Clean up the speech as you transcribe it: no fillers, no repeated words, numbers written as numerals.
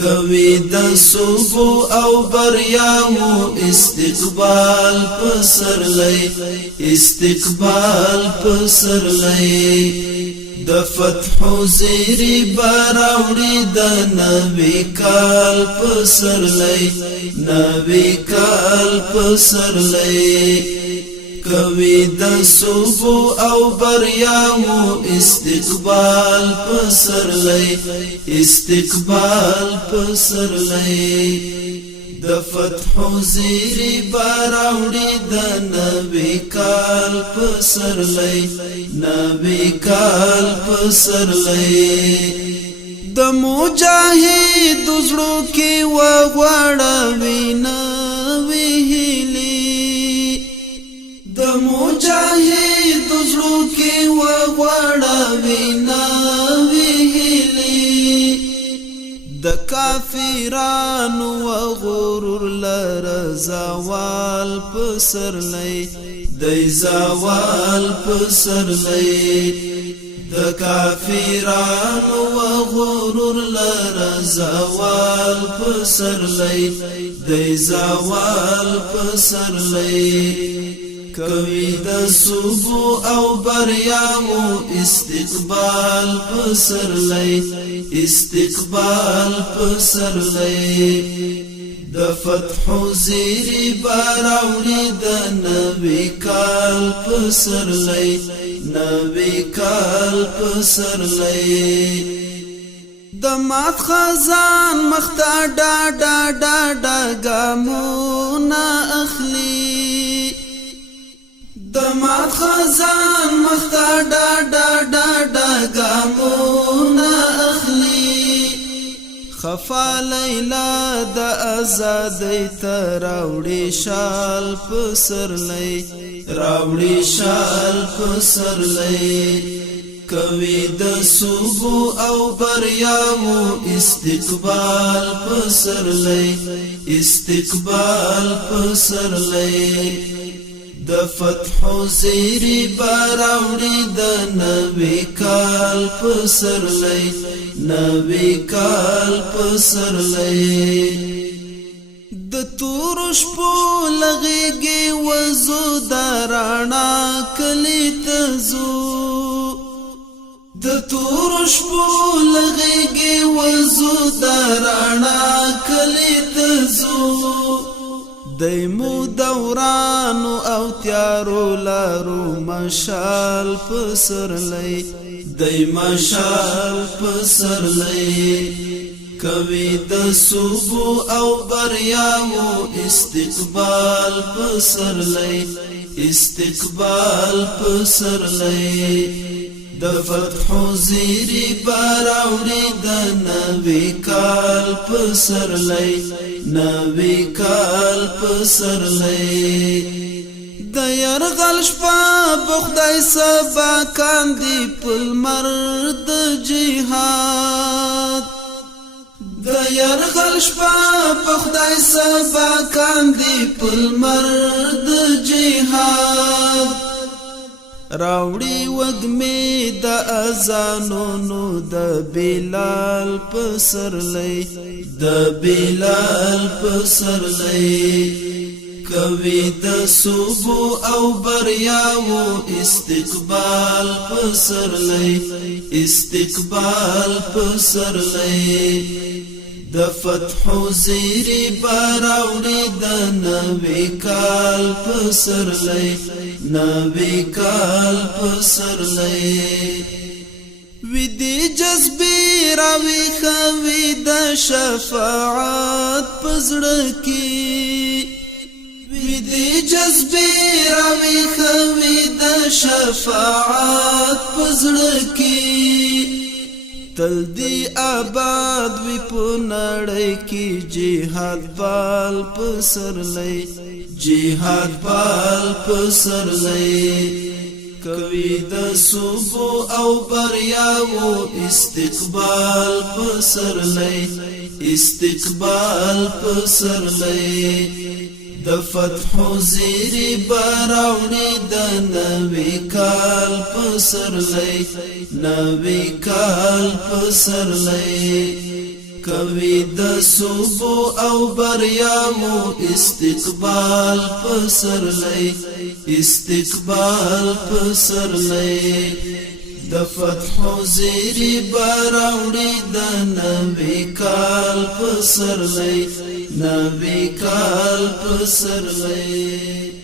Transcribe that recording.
کوي د صبح او بریاو استقبال پسرلی استقبال پسرلی د فتح زیری براوړي د نبی کال پسرلی نبی کال پسرلی کوي د صبح او بریاو استقبال پسرلی استقبال پسرلی د فتح زیری براوړي د نبی کال پسرلی نبی کال پسرلی د مجاهد زړو کې وغوړوي نوې هیلې د مجاهد زړو کې وغوړوي نوې هیلې د کافرانو وغرور لره زوال پسرلی د زوال پسرلی د کافرانو وغرور لره زوال پسرلی د زوال پسرلی کوي د صبح او بریاو استقبال پسرلی استقبال پسرلی د فتح زیری براوړي د نبی کال پسرلی نبی کال پسرلی د مات خزان مخته ډاډا ډاډا ګامونه اخلي د مات خزان مخته ډاډا ډاډا ګامونه اخلي خفا لیلا د آزادۍ ته راوړي شال پسرلی راوړي شال پسرلی کوي د صبح او بریاو استقبال پسرلی استقبال پسرلی د فتح زیری براوړي د نبی کال پسرلی نبی کال پسرلی د تور شپو لغېږي وزو د راڼا کلی ته ځو د تور شپو لغېږي وزو د راڼا کلی ته ځو دیمو دورانو او تیارو لارو مشال پسرلی دی مشال پسرلی کوي د صبح او بریاو استقبال پسرلی استقبال پسرلی د فتح زیری براوړي د نبی کال پسرلی نبی کال پسرلی د يرغل شپه بخدای سبا کاندي پلمر د جهاد د يرغل شپه بخدای سبا کاندي پلمر د جهاد راوړي وګمې د اذانونو د بلال پسرلی د بلال پسرلی کوي د صبح او بریاو استقبال پسرلی استقبال پسرلی د فتح زیری براوړي د نبی کال پسرلی نبی کال پسرلی ودی جذبی راوی خوی د شفاعت پزړه کی ودی جذبی راوی خوی د شفاعت پزړه کی تل دی آباد وی پنړی کی جهاد بال پسرلی جهاد بال پسرلی کوي د صبح او بریاو استقبال پسرلی استقبال پسرلی د فتح زیری براوړي د نوی کال پسرلی نوی کال پسرلی کوي د صوبو او بریاو استقبال پسرلی استقبال پسرلی د فتح زیری براوړي د نوی کال پسرلی نوی کال پسرلی